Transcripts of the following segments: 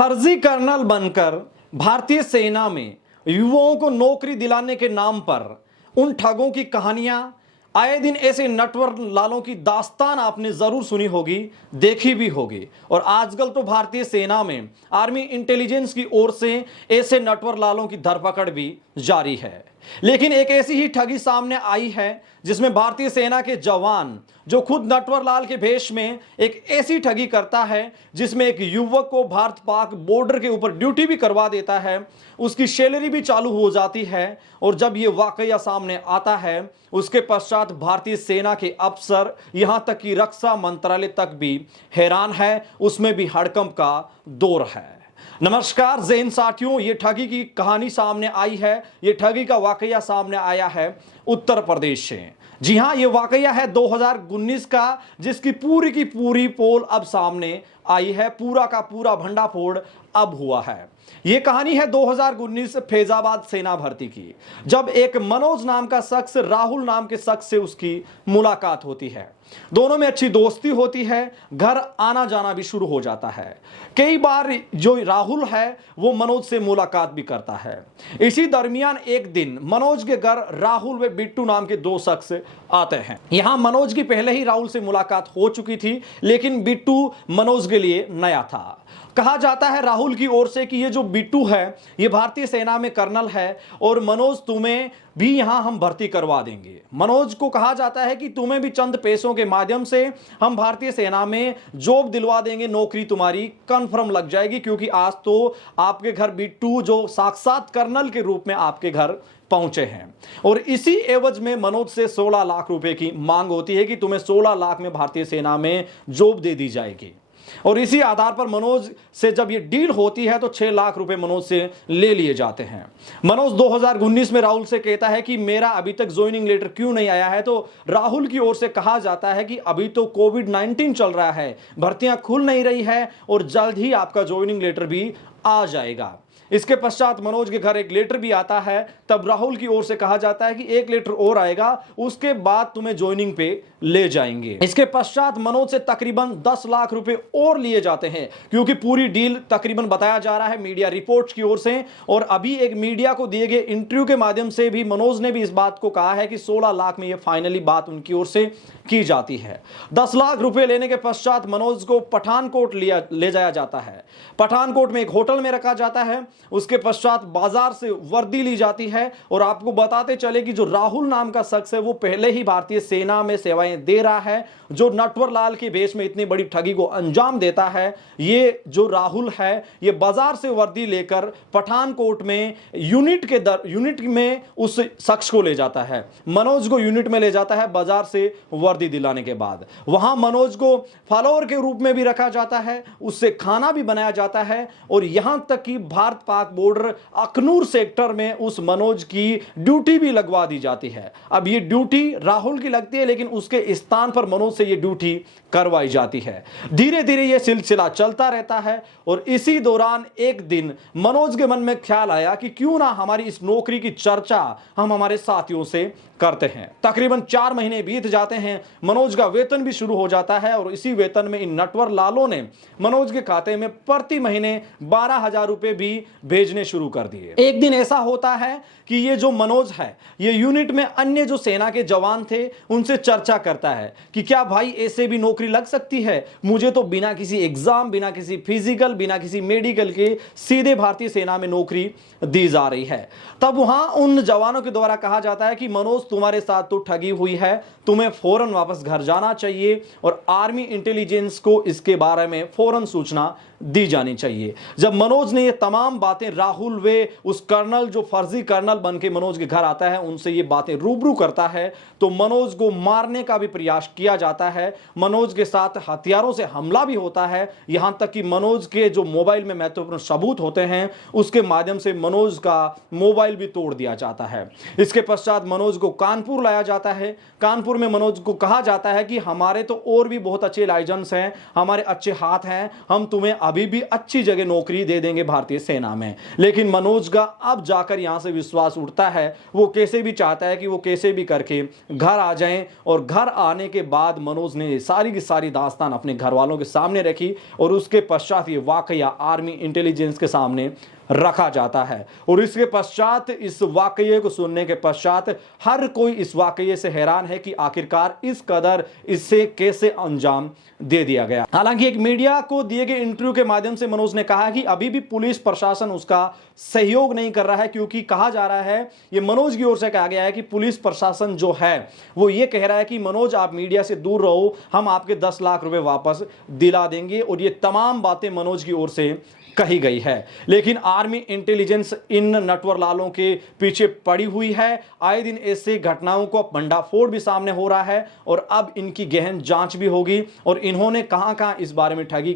फर्जी कर्नल बनकर भारतीय सेना में युवाओं को नौकरी दिलाने के नाम पर उन ठगों की कहानियां, आए दिन ऐसे नटवर लालों की दास्तान आपने जरूर सुनी होगी, देखी भी होगी। और आजकल तो भारतीय सेना में आर्मी इंटेलिजेंस की ओर से ऐसे नटवर लालों की धरपकड़ भी जारी है। लेकिन एक ऐसी ही ठगी सामने आई है जिसमें भारतीय सेना के जवान जो खुद नटवर लाल के भेष में एक ऐसी ठगी करता है जिसमें एक युवक को भारत पाक बॉर्डर के ऊपर ड्यूटी भी करवा देता है, उसकी सैलरी भी चालू हो जाती है। और जब ये वाकया सामने आता है उसके पश्चात भारतीय सेना के अफसर यहां तक कि रक्षा मंत्रालय तक भी हैरान है, उसमें भी हड़कंप का दौर है। नमस्कार जैन साथियों, ये ठगी की कहानी सामने आई है। ये ठगी का वाकया सामने आया है उत्तर प्रदेश से। जी हां, ये वाकया है 2019 का, जिसकी पूरी की पूरी पोल अब सामने आई है। पूरा का पूरा भंडाफोड़ अब हुआ है। यह कहानी है 2019 फैजाबाद सेना भर्ती की, जब एक मनोज नाम का शख्स राहुल नाम के शख्स से उसकी मुलाकात होती है। दोनों में अच्छी दोस्ती होती है, घर आना जाना भी शुरू हो जाता है। कई बार जो राहुल है वो मनोज से मुलाकात भी करता है। इसी दरमियान एक दिन मनोज के घर राहुल व बिट्टू नाम के दो शख्स आते हैं। यहां मनोज की पहले ही राहुल से मुलाकात हो चुकी थी, लेकिन बिट्टू मनोज के लिए नया था। कहा जाता है राहुल की ओर से कि ये जो बिट्टू है ये भारतीय सेना में कर्नल है और मनोज तुम्हें भी यहां हम भर्ती करवा देंगे। मनोज को कहा जाता है कि तुम्हें भी चंद पैसों के माध्यम से हम भारतीय सेना में जॉब दिलवा देंगे, नौकरी तुम्हारी कंफर्म लग जाएगी, क्योंकि आज तो आपके घर बिट्टू जो साक्षात कर्नल के रूप में आपके घर पहुंचे हैं। और इसी एवज में मनोज से 16 लाख रुपए की मांग होती है कि तुम्हें 16 लाख में भारतीय सेना में जॉब दे दी जाएगी। और इसी आधार पर मनोज से जब ये डील होती है तो 6 लाख रुपए मनोज से ले लिए जाते हैं। मनोज 2019 में राहुल से कहता है कि मेरा अभी तक ज्वाइनिंग लेटर क्यों नहीं आया है, तो राहुल की ओर से कहा जाता है कि अभी तो कोविड-19 चल रहा है, भर्तियां खुल नहीं रही है और जल्द ही आपका ज्वाइनिंग लेटर भी आ जाएगा। इसके पश्चात मनोज के घर एक लेटर भी आता है। तब राहुल की ओर से कहा जाता है कि एक लेटर और आएगा, उसके बाद तुम्हें ज्वाइनिंग पे ले जाएंगे। इसके पश्चात मनोज से तकरीबन 10 लाख रुपए और लिए जाते हैं, क्योंकि पूरी डील तकरीबन बताया जा रहा है मीडिया रिपोर्ट्स की ओर से। और अभी एक मीडिया को दिए गए इंटरव्यू के माध्यम से भी मनोज ने भी इस बात को कहा है कि 16 लाख में यह फाइनली बात उनकी ओर से की जाती है। 10 लाख रुपए लेने के पश्चात मनोज को पठानकोट ले जाया जाता है। पठानकोट में एक होटल में रखा जाता है। उसके पश्चात बाजार से वर्दी ली जाती है। और आपको बताते चले कि जो राहुल नाम का शख्स है वो पहले ही भारतीय सेना में सेवाएं दे रहा है, जो नटवर लाल के भेष में इतनी बड़ी ठगी को अंजाम देता है। ये जो राहुल है ये बाजार से वर्दी लेकर पठानकोट में यूनिट में उस शख्स को ले जाता है। मनोज को यूनिट में ले जाता है बाजार से वर्दी दिलाने के बाद। वहां मनोज को फॉलोअर के रूप में भी रखा जाता है, उससे खाना भी बनाया जाता है। और यहां तक कि भारत पाक बॉर्डर अखनूर सेक्टर में उस मनोज की ड्यूटी भी लगवा दी जाती है। अब ये ड्यूटी राहुल की लगती है, लेकिन उसके स्थान पर मनोज से ये ड्यूटी करवाई जाती है। धीरे धीरे ये सिलसिला चलता रहता है। और इसी दौरान एक दिन मनोज के मन में ख्याल आया कि क्यों ना हमारी इस नौकरी की चर्चा हम हमारे साथियों से करते हैं। तकरीबन 4 महीने बीत जाते हैं, मनोज का वेतन भी शुरू हो जाता है। और इसी वेतन में इन नटवर लालों ने मनोज के खाते में प्रति महीने 12,000 रुपए भी भेजने शुरू कर दिए। एक दिन ऐसा होता है कि ये जो मनोज है ये यूनिट में अन्य जो सेना के जवान थे उनसे चर्चा करता है कि क्या भाई ऐसे भी नौकरी लग सकती है, मुझे तो बिना किसी एग्जाम, बिना किसी फिजिकल, बिना किसी मेडिकल के सीधे भारतीय सेना में नौकरी दी जा रही है। तब वहां उन जवानों के द्वारा कहा जाता है कि मनोज तुम्हारे साथ तो ठगी हुई है, तुम्हें फौरन वापस घर जाना चाहिए और आर्मी इंटेलिजेंस को इसके बारे में फौरन सूचना दी जानी चाहिए। जब मनोज ने ये तमाम बातें राहुल वे उस कर्नल जो फर्जी कर्नल बन के मनोज के घर आता है उनसे ये बातें रूबरू करता है, तो मनोज को मारने का भी प्रयास किया जाता है। मनोज के साथ हथियारों से हमला भी होता है, यहां तक कि मनोज के जो मोबाइल में महत्वपूर्ण सबूत होते हैं उसके माध्यम से मनोज का मोबाइल भी तोड़ दिया जाता है। इसके पश्चात मनोज को कानपुर लाया जाता है। कानपुर में मनोज को कहा जाता है कि हमारे तो और भी बहुत अच्छे लाइसेंस हैं, हमारे अच्छे हाथ हैं, हम तुम्हें अभी भी अच्छी जगह नौकरी दे देंगे भारतीय सेना में। लेकिन मनोज का अब जाकर यहां से विश्वास उठता है, वो कैसे भी चाहता है कि वो कैसे भी करके घर आ जाएं। और घर आने के बाद मनोज ने सारी की सारी दास्तान अपने घर वालों के सामने रखी और उसके पश्चात ये वाकया आर्मी इंटेलिजेंस के सामने रखा जाता है। और इसके पश्चात, इस वाकये को सुनने के पश्चात हर कोई इस वाकये से हैरान है कि आखिरकार इस कदर इससे कैसे अंजाम दे दिया गया। हालांकि एक मीडिया को दिए गए इंटरव्यू के माध्यम से मनोज ने कहा कि अभी भी पुलिस प्रशासन उसका सहयोग नहीं कर रहा है, क्योंकि कहा जा रहा है, ये मनोज की ओर से कहा गया है कि पुलिस प्रशासन जो है वो ये कह रहा है कि मनोज आप मीडिया से दूर रहो, हम आपके 10 लाख रुपए वापस दिला देंगे। और ये तमाम बातें मनोज की ओर से कही गई है। लेकिन आर्मी इंटेलिजेंस इन नटवरलालों के पीछे पड़ी हुई है। आए दिन ऐसे घटनाओं को भंडाफोड़ भी सामने हो रहा है और अब इनकी गहन जांच भी होगी और इन्होंने कहां-कहां इस बारे में ठगी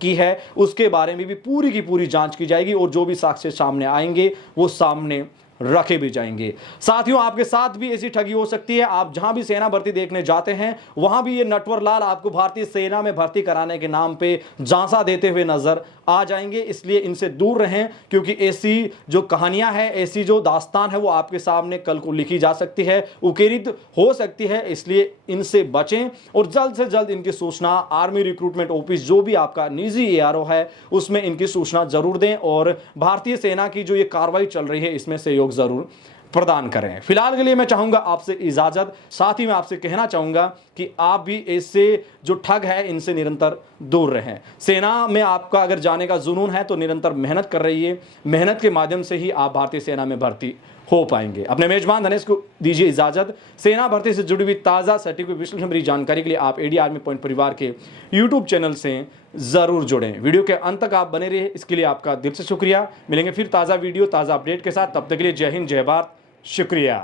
की है उसके बारे में भी पूरी की पूरी जांच की जाएगी और जो भी साक्ष्य सामने आएंगे वो सामने रखे भी जाएंगे। साथियों, आपके साथ भी ऐसी ठगी हो सकती है। आप जहां भी सेना भर्ती देखने जाते हैं वहां भी ये नटवरलाल आपको भारतीय सेना में भर्ती कराने के नाम पे झांसा देते हुए नजर आ जाएंगे। इसलिए इनसे दूर रहें, क्योंकि ऐसी जो कहानियां हैं, ऐसी जो दास्तान है वो आपके सामने कल को लिखी जा सकती है, उकेरित हो सकती है। इसलिए इनसे बचें और जल्द से जल्द इनकी सूचना आर्मी रिक्रूटमेंट ऑफिस, जो भी आपका निजी ARO है, उसमें इनकी सूचना जरूर दें और भारतीय सेना की जो ये कार्रवाई चल रही है इसमें सहयोग जरूर प्रदान करें। फिलहाल के लिए मैं चाहूंगा आपसे इजाजत। साथ ही मैं आपसे कहना चाहूंगा कि आप भी ऐसे जो ठग है इनसे निरंतर दूर रहें। सेना में आपका अगर जाने का जुनून है तो निरंतर मेहनत कर रहिए। मेहनत के माध्यम से ही आप भारतीय सेना में भर्ती हो पाएंगे। अपने मेजबान धनेश को दीजिए इजाजत। सेना भर्ती से जुड़ी हुई ताज़ा सटीक विश्लेषण भरी जानकारी के लिए आप AD आर्मी पॉइंट परिवार के YouTube चैनल से जरूर जुड़ें। वीडियो के अंत तक आप बने रहिए, इसके लिए आपका दिल से शुक्रिया। मिलेंगे फिर ताज़ा वीडियो, ताज़ा अपडेट के साथ। तब तक के लिए जय हिंद, जय भारत, शुक्रिया।